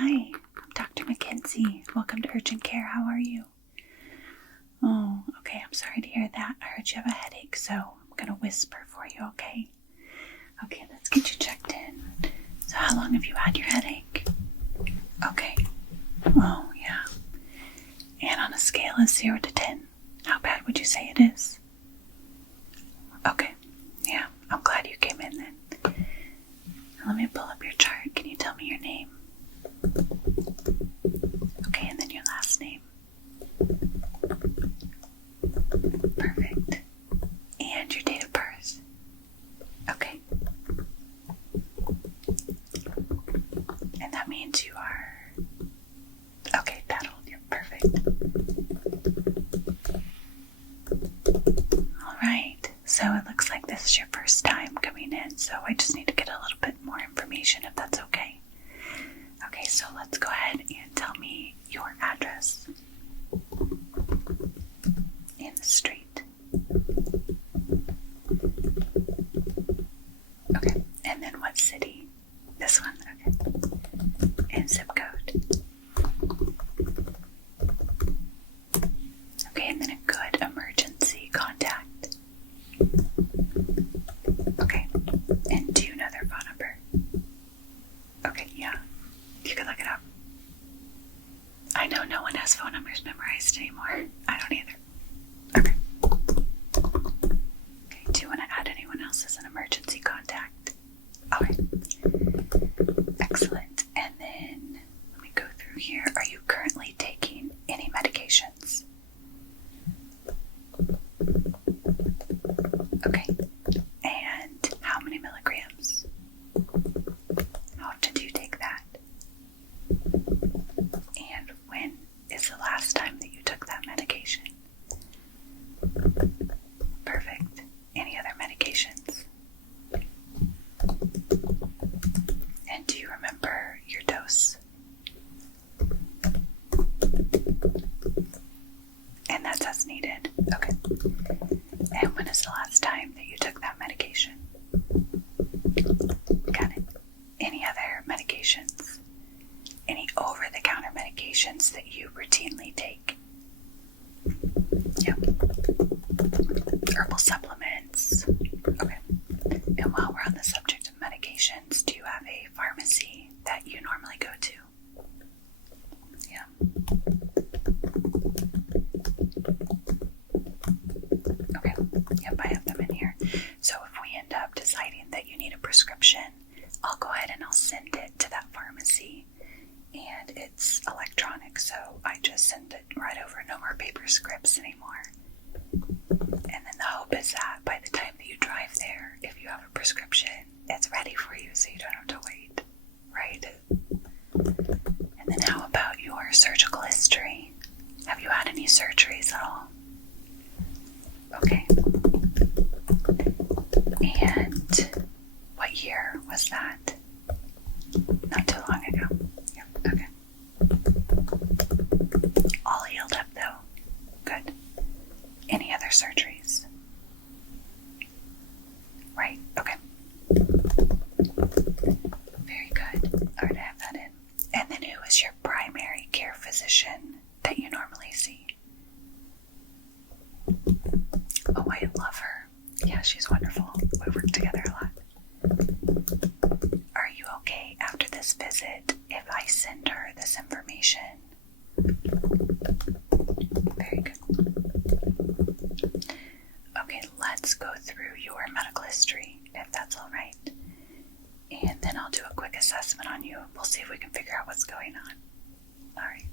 Hi, I'm Dr. Mackenzie. Welcome to Urgent Care. How are you? Oh, okay. I'm sorry to hear that. I heard you have a headache, so I'm going to whisper for you, okay? Okay, let's get you checked in. So how long have you had your headache? Okay. Oh, yeah. And on a scale of 0 to 10, how bad would you say it is? Okay. Yeah, I'm glad you came in then. Let me pull up your chart. Can you tell me your name? Okay, and then your last name. Perfect. And your date of birth. Okay. And that means you are... Okay, that'll... You're perfect. Alright, so it looks like this is your first time coming in, so I just need to get a little bit more information if that's okay. Okay, so let's go ahead and tell me your address and the street. Okay, and then what city? This one, okay. And zip code. Okay, and then a good emergency contact. Okay, and do you know their phone number? Okay, yeah. You can look it up. I know no one has phone numbers memorized anymore. I don't either. Okay. Okay, do you want to add anyone else as an emergency contact? Okay. Excellent. And then, let me go through here. Are you currently taking any medications? Okay. And how many milligrams? How often do you take that? And when is the last time that you took that medication? Perfect. Any other medications? And do you remember your dose? And that's as needed. Okay. And when is the last time that you took that medication? Got it. Any other medications? Any over-the-counter medications that you routinely take? Yep. Herbal supplements. Okay. And while we're on the subject of medications, do you have a pharmacy that you normally go to? Yeah. Okay. Yep, I have them in here. So if we end up deciding that you need a prescription, I'll go ahead and I'll send it to that pharmacy. And it's electronic, so I just send it right over. No more paper scripts anymore. And then the hope is that by the time that you drive there, if you have a prescription, it's ready for you so you don't have to wait, right? And then how about your surgical history? Have you had any surgeries at all? Okay. And what year was that? Not too long ago. Yep, okay. All healed up though. Good. Any other surgeries? Right, okay. Very good. Alright, I have that in. And then who is your primary care physician that you normally see? Oh, I love her. Yeah, she's wonderful. We work together a lot. Are you okay after this visit if I send her this information? Very good. Okay, let's go through your medical history, if that's all right. And then I'll do a quick assessment on you. We'll see if we can figure out what's going on. All right.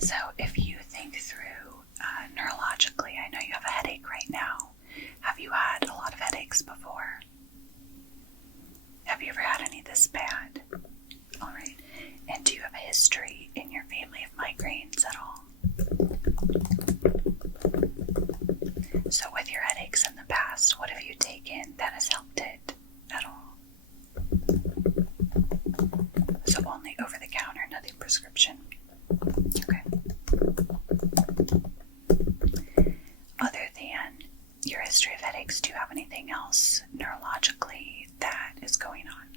So if you think through neurologically, I know you have a headache right now. Have you had a lot of headaches before? Have you ever had any this bad? All right. And do you have a history in your family of migraines at all? So with your headaches in the past, what have you taken that has helped it at all? So only over the counter, nothing prescription. Okay. Other than your history of headaches, do you have anything else neurologically that is going on?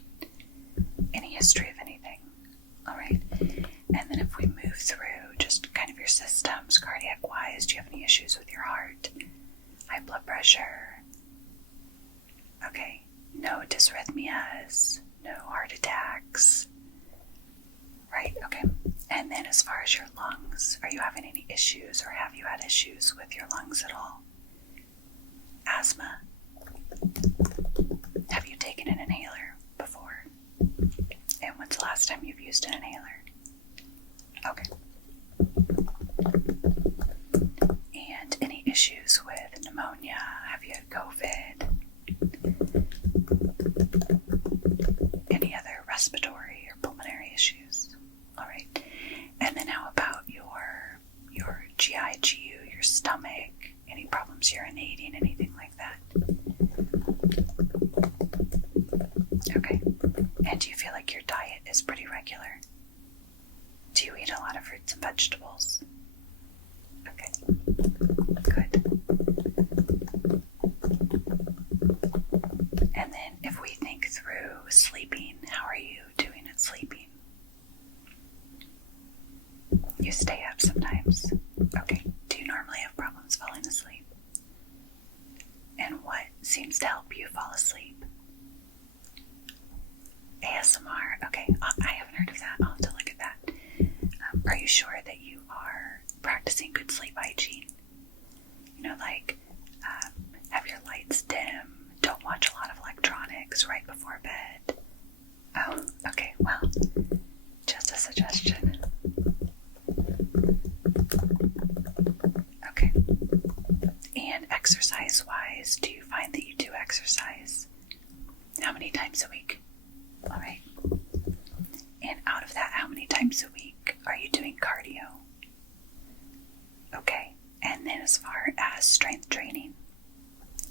Any history of anything? move through just kind of your systems, cardiac-wise. Do you have any issues with your heart? High blood pressure? Okay. No dysrhythmias? No heart attacks? Right, okay. And then as far as your lungs, are you having any issues, or have you had issues with your lungs at all? Asthma? Have you taken an inhaler before? And when's the last time you've used an inhaler? Okay. And any issues with pneumonia? Have you had COVID? Any other respiratory or pulmonary issues? All right. And then how about your GI, your stomach? Any problems urinating, anything like that? Okay. And do you feel like your diet is pretty regular? Do you eat a lot of fruits and vegetables? Okay. Good. And then if we think through sleeping, how are you doing at sleeping? You stay up sometimes. Okay. Do you normally have problems falling asleep? And what seems to help you fall asleep? ASMR. Okay, I haven't heard of that. I'll have to look at that. Are you sure that you are practicing good sleep hygiene? You know, like have your lights dim. Don't watch a lot of electronics right before bed. Oh, okay. Well, just a suggestion. Okay. And exercise-wise, do you find that you do exercise? How many times a week? All right. And out of that, how many times a week are you doing cardio? Okay. And then as far as strength training?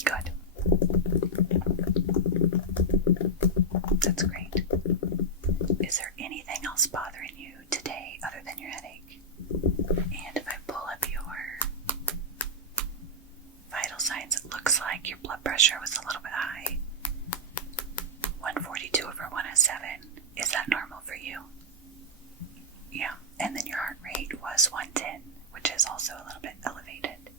Good. That's great. Is there anything else bothering you today other than your headache? And if I pull up your vital signs, it looks like your blood pressure was a little bit high. 142/107. Is that normal for you? Yeah. And then your heart rate was 110, which is also a little bit elevated.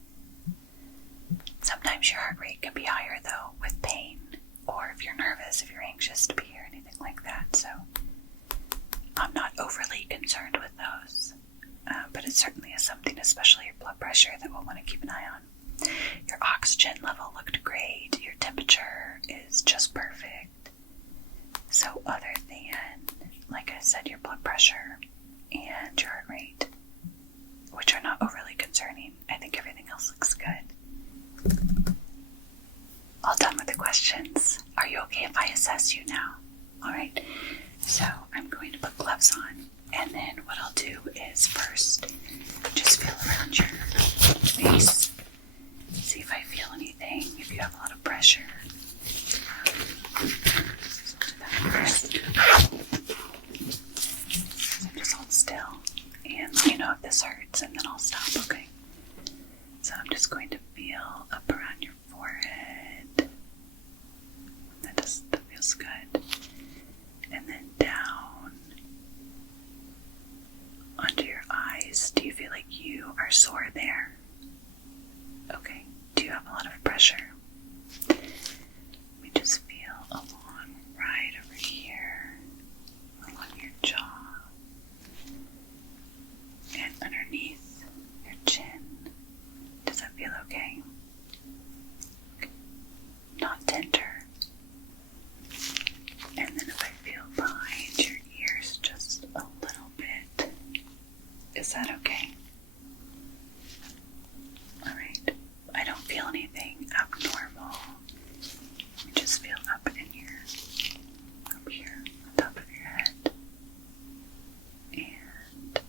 Sometimes your heart rate can be higher though with pain, or if you're nervous, if you're anxious to be here, anything like that. So I'm not overly concerned with those, but it certainly is something, especially your blood pressure, that we'll want to keep an eye on. Your oxygen level looked great. Your temperature is just perfect. So other than, like I said, your blood pressure and your heart rate, which are not overly concerning, I think everything else looks good. All done with the questions. Are you okay if I assess you now? All right. So I'm going to put gloves on, and then what I'll do is first just feel around your face, see if I feel anything, if you have a lot of pressure. So just hold still and let me know if this hurts, and then I'll stop, okay? So I'm just going to feel up around your forehead. That feels good. And then down under your eyes. Do you feel like you are sore there? Okay. Do you have a lot of pressure? Let me just feel along right over here, along your jaw, and underneath your chin. Does that feel okay? Not tender. And then if I feel behind your ears just a little bit, is that okay? Alright. I don't feel anything abnormal. You just feel up in up here, on top of your head. And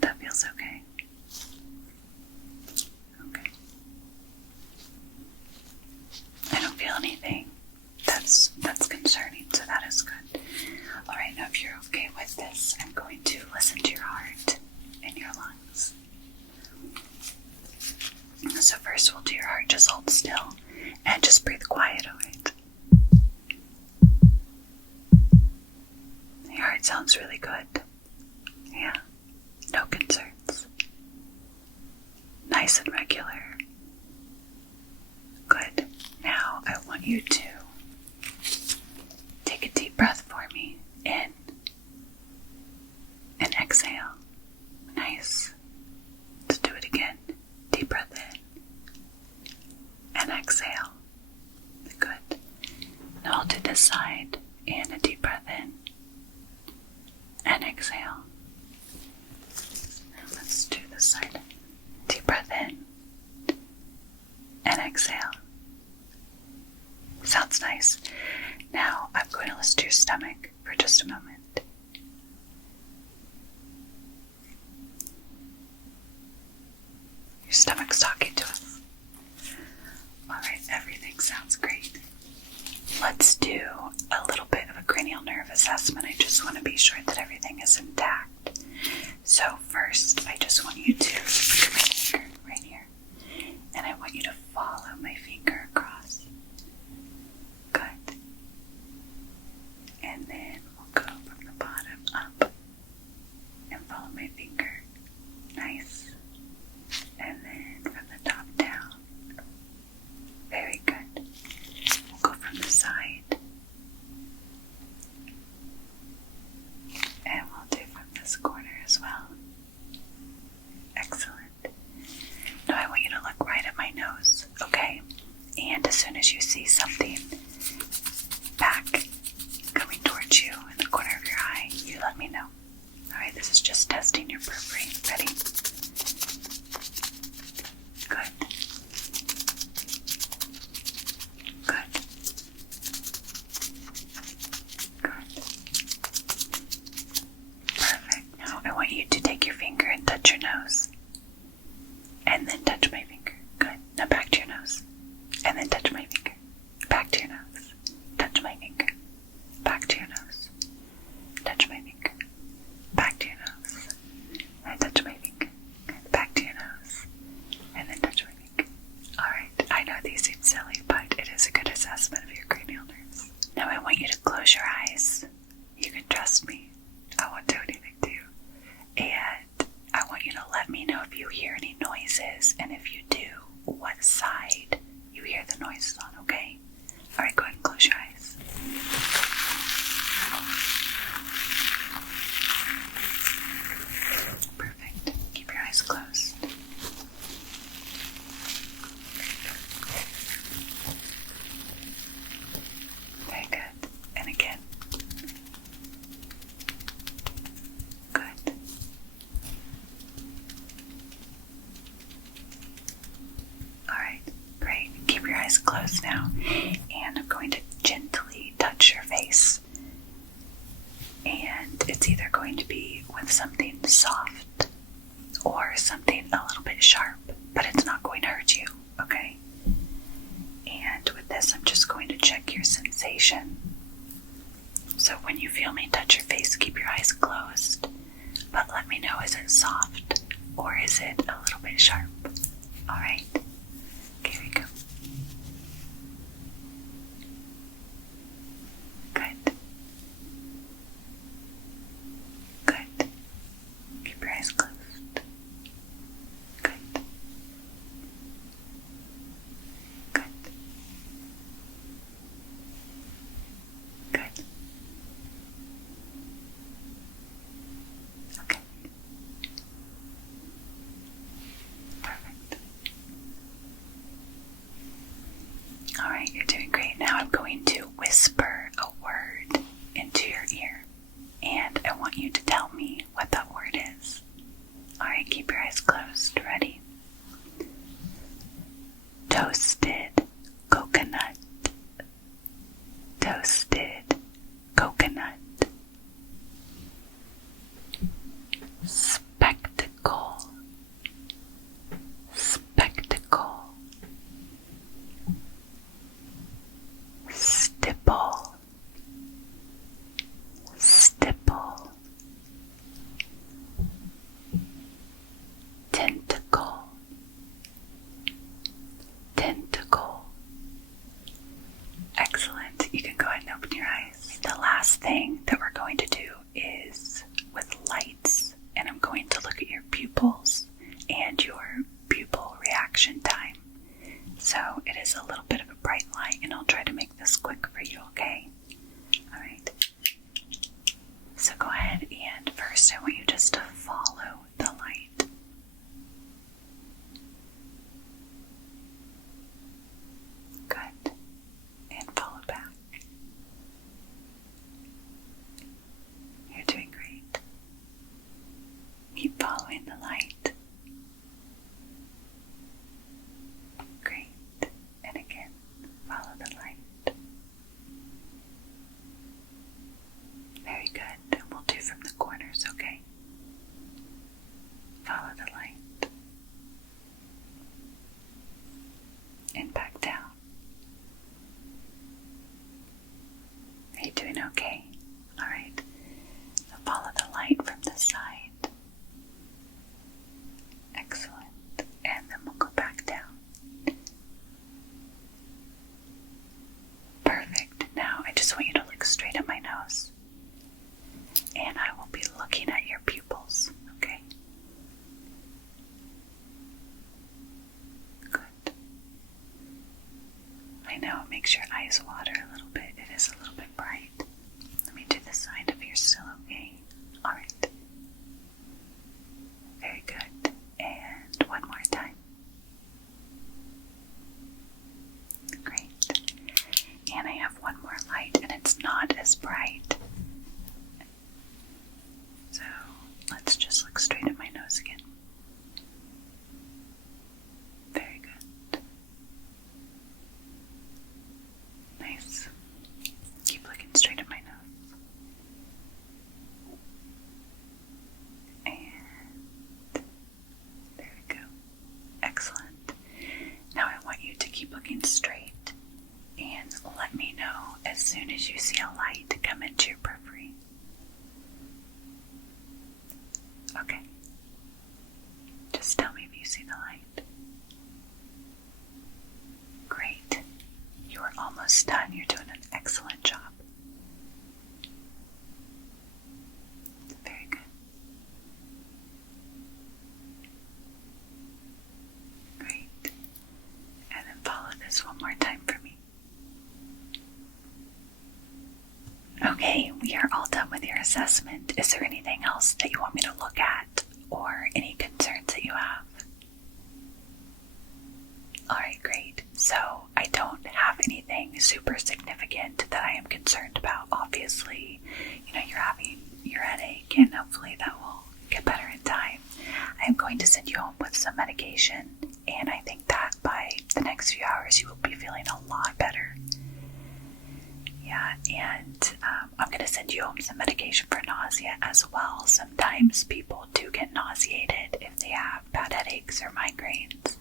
that feels okay. Okay. I don't feel anything that's concerning, so that is good. Alright, now if you're okay with this, I'm going to listen to your heart and your lungs. So first we'll do your heart. Just hold still and just breathe quiet, alright? Your heart sounds really good. Yeah. No concerns. Nice and regular. Good. Now I want you to take a deep breath for me. In and exhale. Nice. Let's do it again. Deep breath in and exhale. Good. Now I'll do this side. And a deep breath in and exhale. And let's do this side. Deep breath in and exhale. Sounds nice. Now I'm going to listen to your stomach for just a moment. Your stomach's talking to us. Alright, everything sounds great. Let's do a little bit of a cranial nerve assessment. I just want to be sure that everything is intact. So first, I just want you to look at my finger right here. And I want you to follow my finger across. Good. And then we'll go from the bottom up and follow my finger. Nice. And then from the top down. Very good. We'll go from the side. And we'll do from this corner as well. Excellent. Now I want you to look right at my nose, okay? And as soon as you see something back coming towards you in the corner of your eye, you let me know. Alright, this is just testing your periphery. Ready? Good. Good. Good. Perfect. Now I want you to take your finger and touch your nose. And then touch my finger. Good. Now back to your nose. And then touch my finger. Back to your nose. Touch my finger. Back to your nose. Touch my finger. Back to your nose. And touch my finger. Back to your nose. And then touch my finger. Alright, I know these seem silly, but it is a good assessment of your cranial nerves. Now I want you to close your eyes. You can trust me. I won't do anything to you. And I want you to let me know if you hear any noises, and if you do, what side you hear the noises on, okay? Alright, go ahead and close your eyes. Perfect. Keep your eyes closed. Very good. And again. Good. Alright, great. Keep your eyes closed now. And I'm going to gently touch your face. And it's either going to be with something soft or something a little bit sharp, but it's not going to hurt you, okay? And with this, I'm just going to check your sensation. So when you feel me touch your face, keep your eyes closed, but let me know, is it soft or is it a little bit sharp? Alright, okay, here we go. Good. Good. Keep your eyes closed. Good. Good. Good. Okay. Perfect. following the light. Great. And again, follow the light. Very good. And we'll do from the corners, okay? Follow the light. And back down. Are you doing okay? Alright. So follow the light from the side. Excellent. And then we'll go back down. Perfect. Now I just want you to look straight at my nose. And I will be looking at your pupils, okay? Good. I know it makes your eyes water a little bit. It is a little bit bright. Let me do the side if you're still okay. Alright. Very good. And one more time. Great. And I have one more light, and it's not as bright. So let's just look straight at my nose again. Very good. Nice. Keep looking straight at my nose. And there we go. Excellent. Now I want you to keep looking straight and let me know as soon as you see a light come into your periphery. Okay. Just tell me if you see the light. Great. You are almost done. You're doing an excellent job. Very good. Great. And then follow this one more time for me. Okay, we are all done with your assessment. Is there anything else that you want me to look at or any concerns that you have? Alright, great. So I don't have anything super significant that I am concerned about. Obviously, you're having your headache and hopefully that will get better in time. I am going to send you home with some medication, and I think that by the next few hours you will be feeling a lot better. Yeah, and I'm going to send you home some medication for nausea as well. Sometimes people do get nauseated if they have bad headaches or migraines.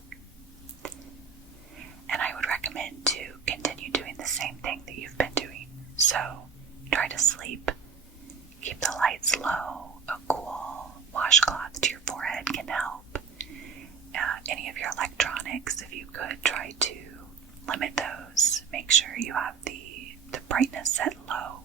And I would recommend to continue doing the same thing that you've been doing. So try to sleep, keep the lights low, a cool washcloth to your forehead can help. Any of your electronics, if you could, try to limit those. Make sure you have the brightness set low.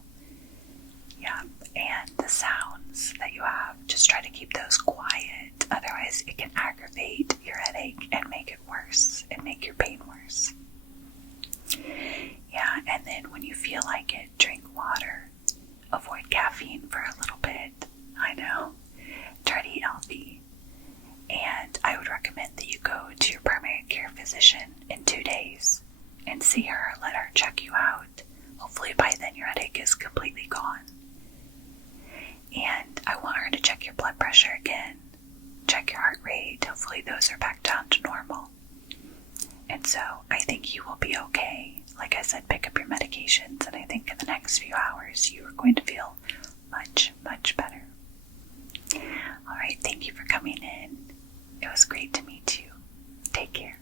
Yeah, and the sounds that you have, just try to keep those quiet. Otherwise, it can aggravate your headache and make it worse and make your pain worse. Yeah, and then when you feel like it, drink water. Avoid caffeine for a little bit. I know. Try to eat healthy. And I would recommend that you go to your primary care physician in 2 days and see her, let her check you out. Hopefully by then your headache is completely gone. And I want her to check your blood pressure again, check your heart rate. Hopefully those are back down to normal. And so I think you will be okay. Like I said, pick up your medications, and I think in the next few hours you are going to feel much, much better. Alright, thank you for coming in. It was great to meet you. Take care.